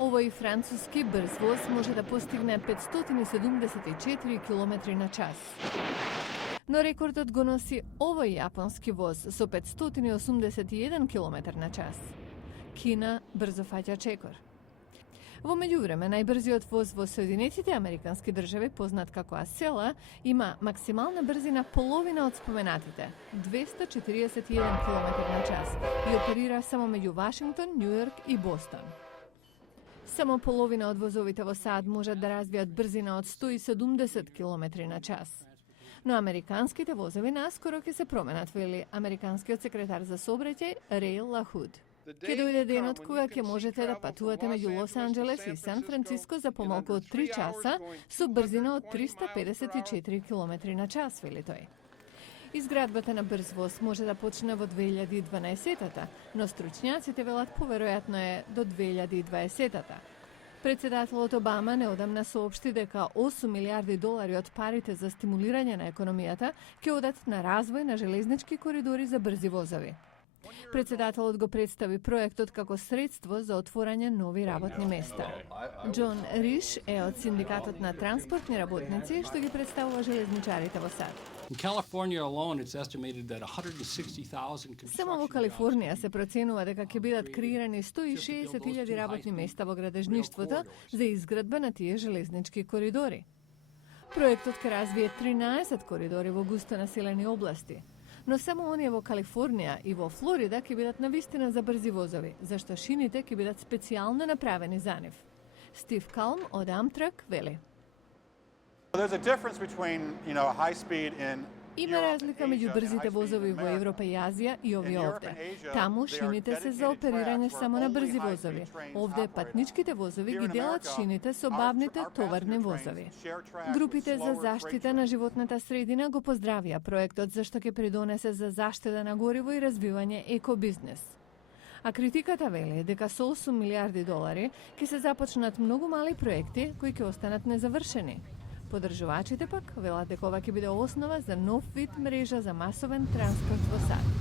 Овој француски брз воз може да постигне 574 км на час. Но рекордот го носи овој јапонски воз со 581 км на час. Кина брзо фаќа чекор. Во меѓувреме, најбрзиот воз во Соединетите Американски држави, познат како Асела, има максимална брзина половина од споменатите – 241 км на час и оперира само меѓу Вашингтон, Њујорк и Бостон. Само половина од возовите во САД можат да развијат брзина од 170 км на час. Но американските возови наскоро ќе се променат, вели американскиот секретар за сообраќај Рейл Лахуд. Ке дојде денот кога ќе можете да патувате меѓу Лос Анџелес и Сан Франциско за помалку од 3 часа со брзина од 354 км на час, вели тој. Изградбата на брз воз може да почне во 2012-та, но стручњаците велат поверојатно е до 2020-та. Председателот Обама неодамна соопшти дека 8 милиарди долари од парите за стимулирање на економијата ќе одат на развој на железнички коридори за брзи возови. Председателот го представи проектот како средство за отворање нови работни места. Џон Риш е од синдикатот на транспортни работници што ги представува железничарите во САД. Само во Калифорнија се проценува дека ќе бидат креирани 160.000 работни места во градежништвото за изградба на тие железнички коридори. Проектот ќе развие 13 коридори во густо населени области. Но само оние во Калифорнија и во Флорида ќе бидат навистина за брзи возови, зашто шините ќе бидат специјално направени за нив. Стив Калм од Амтрак вели: Има разлика меѓу брзите возови во Европа и Азија и овие овде. Таму шините се за оперирање само на брзи возови. Овде патничките возови ги делат шините со бавните товарни возови. Групите за заштита на животната средина го поздравија проектот зашто ќе придонесе за заштита на гориво и развивање екобизнес. А критиката вели дека со 8 милиарди долари ќе се започнат многу мали проекти кои ќе останат незавршени. Подржувачите пак велат дека ова ќе биде основа за нов вид мрежа за масовен транспорт во САД.